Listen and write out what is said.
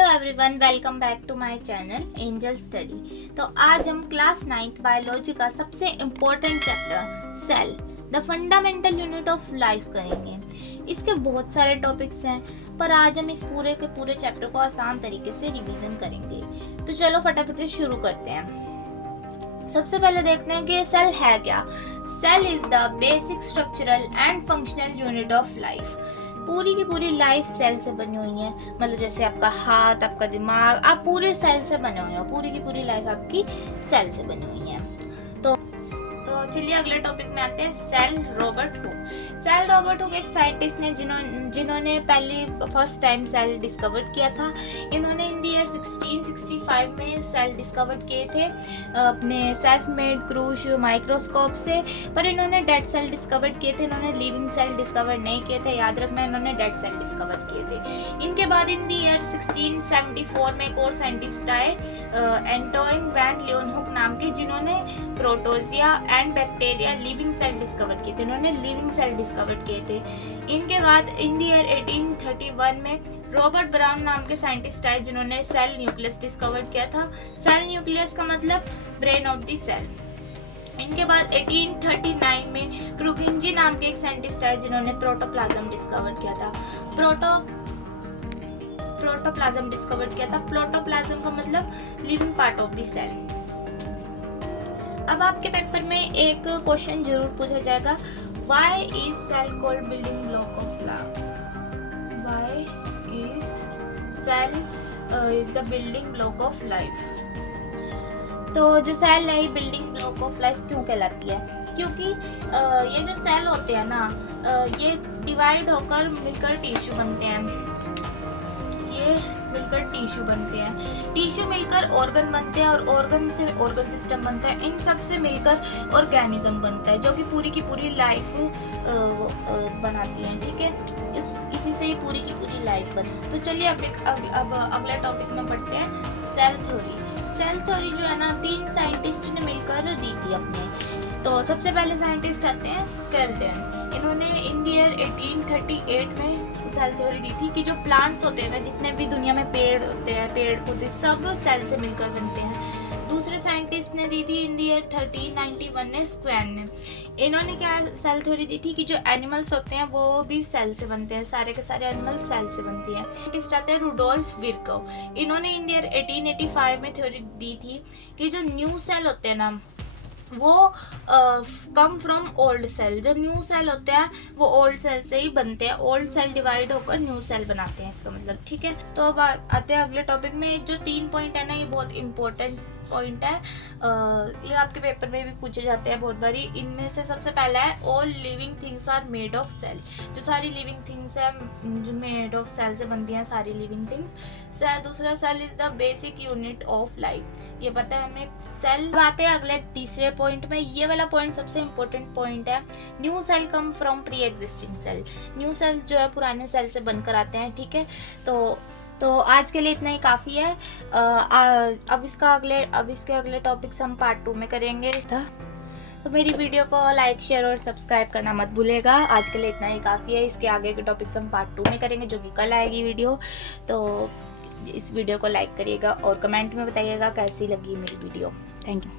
Hello everyone, welcome back to my channel angel study. तो आज हम क्लास 9th बायोलॉजी का सबसे important chapter cell the fundamental unit of life करेंगे। इसके बहुत सारे टॉपिक्स हैं, पर आज हम इस पूरे के पूरे चैप्टर को आसान तरीके से रिवीजन करेंगे। तो चलो फटाफट से शुरू करते हैं। सबसे पहले देखते हैं कि सेल है क्या। Cell is the basic structural and functional unit of life. पूरी की पूरी लाइफ सेल से बनी हुई है। मतलब जैसे आपका हाथ, आपका दिमाग, आप पूरे सेल से बने हुए हो। पूरी की पूरी लाइफ आपकी सेल से बनी हुई है। तो चलिए अगले टॉपिक में आते हैं। Cell Robert Hooke. Cell Robert Hooke एक साइंटिस्ट ने जिन्होंने फर्स्ट टाइम सेल डिस्कवर किया था। इन्होंने इन द ईयर 1665 में सेल डिस्कवर किए थे अपने सेल्फ मेड क्रूज माइक्रोस्कोप से। पर इन्होंने डेड सेल डिस्कवर किए थे, इन्होंने लिविंग सेल डिस्कवर नहीं किए थे। याद रखना, इन्होंने डेड सेल डिस्कवर किए थे। इनके बाद इन द ईयर 1674 में एक और साइंटिस्ट आए, एंटोइन वैन लीeuwenhoek नाम के, जिन्होंने protozoa and bacteria living cell discover किए थे। इन्होंने लिविंग सेल डिस्कवर किए थे। इनके बाद इन द ईयर 1831 में रॉबर्ट ब्राउन नाम के साइंटिस्ट आए, जिन्होंने सेल न्यूक्लियस डिस्कवर किया था। सेल न्यूक्लियस का मतलब ब्रेन ऑफ द सेल। इनके बाद 1839 में क्रुगिंजी नाम के एक साइंटिस्ट आए, जिन्होंने प्रोटोप्लाज्म डिस्कवर किया था। प्रोटोप्लाज्म डिस्कवर किया था। प्रोटोप्लाज्म का मतलब living part of the cell. अब आपके पेपर में एक क्वेश्चन जरूर पूछा जाएगा, why is cell called building block of life. Why is cell is the building block of life. तो जो सेल है, बिल्डिंग ब्लॉक ऑफ लाइफ क्यों कहलाती है? क्योंकि ये जो सेल होते हैं ना, ये डिवाइड होकर मिलकर टिश्यू बनते हैं। ये मिलकर टिश्यू बनते हैं, टिश्यू मिलकर ऑर्गन बनते हैं, और ऑर्गन से ऑर्गन सिस्टम बनता है। इन सब से मिलकर ऑर्गेनिज्म बनता है, जो कि पूरी की पूरी लाइफ बनाती है। ठीक है, इसी से ही पूरी की पूरी लाइफ बनी। तो चलिए अब अगले टॉपिक में पढ़ते हैं, सेल थ्योरी। सेल थ्योरी जो है ना, 3 साइंटिस्ट ने मिलकर दी थी अपने। तो सबसे पहले साइंटिस्ट आते हैं स्केल्टन। इन्होंने इन द ईयर 1838 में सेल थ्योरी दी थी कि जो प्लांट्स होते हैं ना, जितने भी दुनिया में पेड़ होते हैं, पेड़ पौधे सब सेल से मिलकर बनते हैं। दूसरे साइंटिस्ट ने दी थी इन द ईयर 1391 ने स्क्वैन ने। इन्होंने क्या सेल थ्योरी दी थी कि जो एनिमल्स होते हैं वो भी सेल से बनते हैं, सारे के सारे एनिमल सेल से बनते हैं। साइंटिस्ट आते हैं रुडोल्फ विर्कोव। इन्होंने इन द ईयर 1885 में थ्योरी दी थी कि जो न्यू सेल होते हैं ना, वो कम फ्रॉम ओल्ड सेल। जो न्यू सेल होते हैं वो ओल्ड सेल से ही बनते हैं। ओल्ड सेल डिवाइड होकर न्यू सेल बनाते हैं, इसका मतलब। ठीक है, तो अब आते हैं अगले टॉपिक में। जो 3 पॉइंट है ना, ये बहुत इंपॉर्टेंट पॉइंट है। ये आपके पेपर में भी पूछे जाते हैं बहुत बारी। इनमें से सबसे पहला है, all living things are made of cell. जो सारी लिविंग थिंग्स है, जो मेड ऑफ सेल से बनती हैं सारी लिविंग थिंग्स। दूसरा, cell is the basic unit of life. ये पता है हमें। सेल आते हैं अगले तीसरे पॉइंट में। ये वाला पॉइंट सबसे इम्पोर्टेंट पॉइंट है। New cell come from pre existing cell. New cell जो है पुराने सेल से बनकर आते हैं। ठीक है, तो आज के लिए इतना ही काफ़ी है। अब इसके अगले टॉपिक्स हम पार्ट 2 में करेंगे। तो मेरी वीडियो को लाइक, शेयर और सब्सक्राइब करना मत भूलिएगा। आज के लिए इतना ही काफ़ी है। इसके आगे के टॉपिक्स हम पार्ट 2 में करेंगे, जो कि कल आएगी वीडियो। तो इस वीडियो को लाइक करिएगा और कमेंट में बताइएगा कैसी लगी मेरी वीडियो। Thank you.